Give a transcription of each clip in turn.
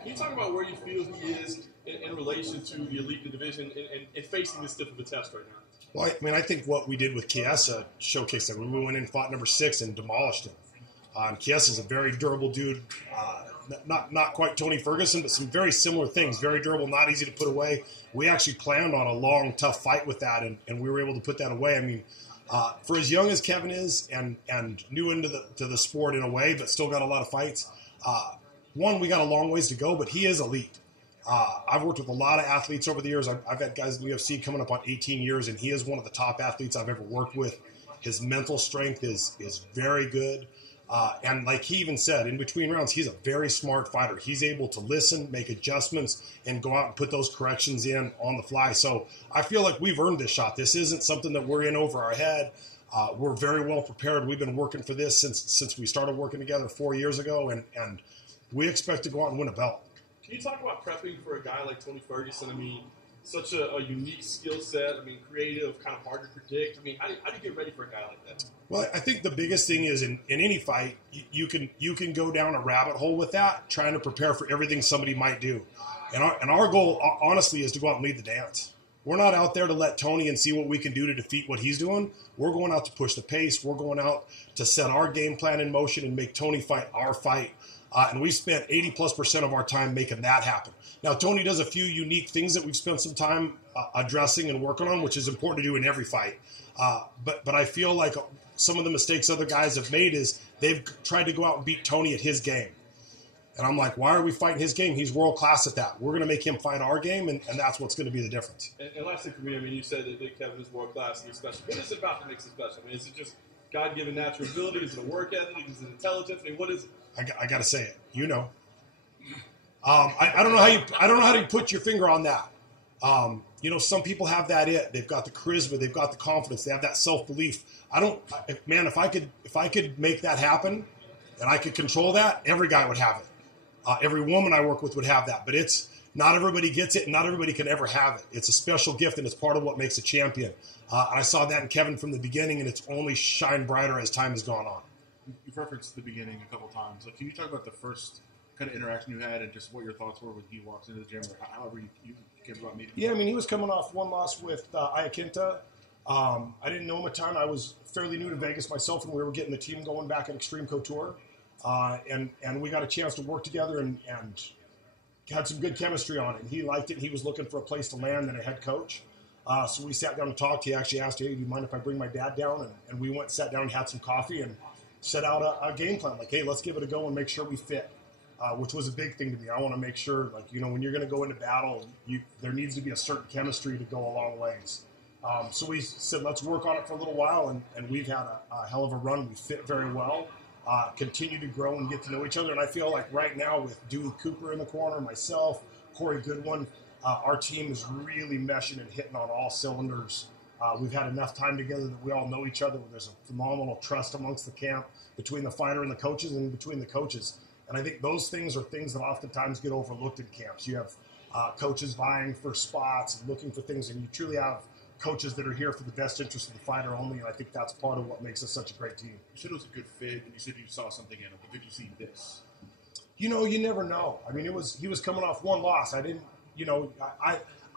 Can you talk about where you feel he is in relation to the elite division and facing this stiff of a test right now? Well, I mean, I think what we did with Chiesa showcased that. We went in and fought number 6 and demolished him. Chiesa's a very durable dude. Not quite Tony Ferguson, but some very similar things. Very durable, not easy to put away. We actually planned on a long, tough fight with that, and we were able to put that away. I mean, for as young as Kevin is and new into the sport in a way, but still got a lot of fights, we got a long ways to go, but he is elite. I've worked with a lot of athletes over the years. I've had guys in the UFC coming up on 18 years, and he is one of the top athletes I've ever worked with. His mental strength is very good. And like he even said, in between rounds, he's a very smart fighter. He's able to listen, make adjustments, and go out and put those corrections in on the fly. So I feel like we've earned this shot. This isn't something that we're in over our head. We're very well prepared. We've been working for this since we started working together 4 years ago, and we expect to go out and win a belt. Can you talk about prepping for a guy like Tony Ferguson? I mean, such a unique skill set. I mean, creative, kind of hard to predict. I mean, how do you get ready for a guy like that? Well, I think the biggest thing is in any fight, you can go down a rabbit hole with that, trying to prepare for everything somebody might do. And our goal, honestly, is to go out and lead the dance. We're not out there to let Tony and see what we can do to defeat what he's doing. We're going out to push the pace. We're going out to set our game plan in motion and make Tony fight our fight. And we've spent 80+% of our time making that happen. Now, Tony does a few unique things that we've spent some time addressing and working on, which is important to do in every fight. But I feel like some of the mistakes other guys have made is they've tried to go out and beat Tony at his game. And I'm like, why are we fighting his game? He's world class at that. We're going to make him fight our game, and that's what's going to be the difference. And last thing for me, I mean, you said that Kevin is world class and he's special. What is it about that makes it special? I mean, is it just God-given natural ability? Is it a work ethic? Is it intelligence? I mean, what is it? I got to say it. You know. I don't know how you put your finger on that. Some people have that it. They've got the charisma. They've got the confidence. They have that self-belief. If I could make that happen and I could control that, every guy would have it. Every woman I work with would have that. But it's not everybody gets it, and not everybody can ever have it. It's a special gift, and it's part of what makes a champion. I saw that in Kevin from the beginning, and it's only shined brighter as time has gone on. You've referenced the beginning a couple times. Like, can you talk about the first kind of interaction you had and just what your thoughts were when he walks into the gym, or however you came about meeting him? Yeah, I mean, he was coming off one loss with Iaquinta. I didn't know him a ton. I was fairly new to Vegas myself, and we were getting the team going back at Extreme Couture. And we got a chance to work together and had some good chemistry on it. And he liked it. He was looking for a place to land and a head coach. So we sat down and talked. He actually asked, hey, do you mind if I bring my dad down? And we went, sat down and had some coffee and set out a game plan. Like, hey, let's give it a go and make sure we fit, which was a big thing to me. I want to make sure, when you're going to go into battle, there needs to be a certain chemistry to go a long ways. So we said, let's work on it for a little while. And we've had a hell of a run. We fit very well. Continue to grow and get to know each other. And I feel like right now with Dewey Cooper in the corner, myself, Corey Goodwin, our team is really meshing and hitting on all cylinders. We've had enough time together that we all know each other. There's a phenomenal trust amongst the camp, between the fighter and the coaches, and between the coaches. And I think those things are things that oftentimes get overlooked in camps. You have coaches vying for spots and looking for things, and you truly have coaches that are here for the best interest of the fighter only, and I think that's part of what makes us such a great team. You said it was a good fit, and you said you saw something in him, but did you see this? You never know. I mean, he was coming off one loss. I didn't,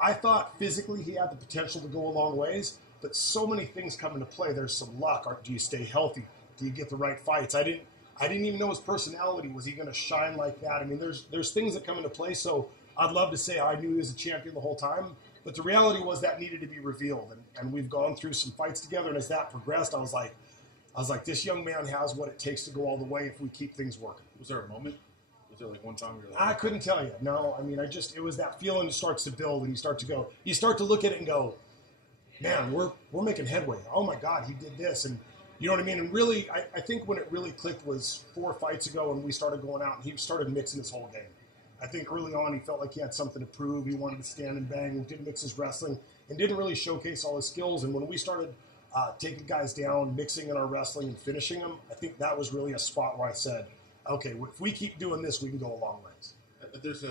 I thought physically he had the potential to go a long ways, but so many things come into play. There's some luck. Do you stay healthy? Do you get the right fights? I didn't even know his personality. Was he going to shine like that? I mean, there's things that come into play, so I'd love to say I knew he was a champion the whole time. But the reality was that needed to be revealed, and we've gone through some fights together. And as that progressed, I was like, this young man has what it takes to go all the way if we keep things working. Was there a moment? Was there like one time where you're like, I couldn't tell you. No, I mean, it was that feeling that starts to build, and you start to look at it and go, man, we're making headway. Oh my God, he did this, and you know what I mean. And really, I think when it really clicked was 4 fights ago, and we started going out, and he started mixing his whole game. I think early on he felt like he had something to prove. He wanted to stand and bang and didn't mix his wrestling and didn't really showcase all his skills. And when we started taking guys down, mixing in our wrestling and finishing them, I think that was really a spot where I said, okay, if we keep doing this, we can go a long ways. There's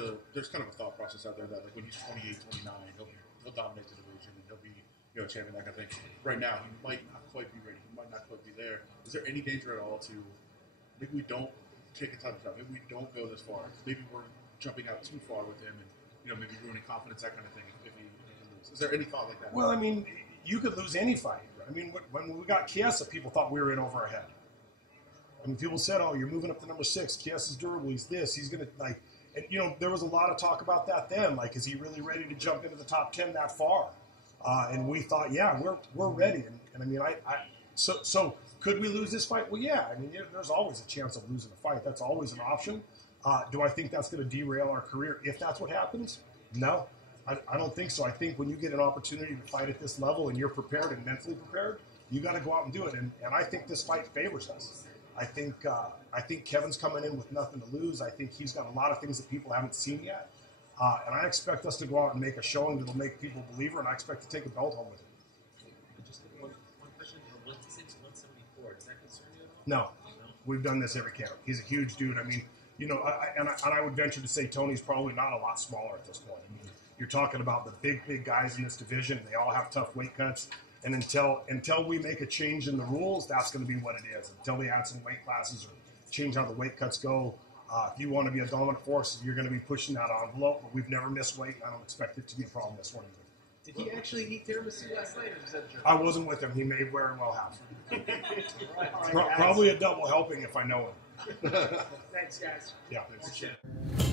kind of a thought process out there that like when he's 28, 29, he'll dominate the division and he'll be a champion, that kind of thing. Right now, he might not quite be ready. He might not quite be there. Is there any danger at all to maybe we don't take a time to stop? Maybe we don't go this far. Maybe we're jumping out too far with him and maybe ruining confidence, that kind of thing. If he loses, is there any thought like that? Well, I mean, you could lose any fight. I mean, when we got Chiesa, people thought we were in over our head. I mean, people said, "Oh, you're moving up to number 6. Chiesa's durable. He's this. He's gonna like." And there was a lot of talk about that then. Like, is he really ready to jump into the top 10 that far? And we thought, yeah, we're ready. And I mean, so could we lose this fight? Well, yeah. I mean, there's always a chance of losing a fight. That's always an option. Do I think that's going to derail our career if that's what happens? No, I don't think so. I think when you get an opportunity to fight at this level and you're prepared and mentally prepared, you got to go out and do it. And I think this fight favors us. I think Kevin's coming in with nothing to lose. I think he's got a lot of things that people haven't seen yet. And I expect us to go out and make a showing that'll make people believe her, and I expect to take a belt home with him. Just one question. 106, 174. Does that concern you at all? No. We've done this every camp. He's a huge dude. I mean, I would venture to say Tony's probably not a lot smaller at this point. I mean, you're talking about the big guys in this division, and they all have tough weight cuts. And until we make a change in the rules, that's going to be what it is. Until they add some weight classes or change how the weight cuts go, if you want to be a dominant force, you're going to be pushing that envelope. But we've never missed weight, and I don't expect it to be a problem this one either. Did he actually eat tiramisu last night, or was that a joke? I wasn't with him. He may very well have. All right, Probably a double helping if I know him. Thanks, guys. Yeah. Thanks.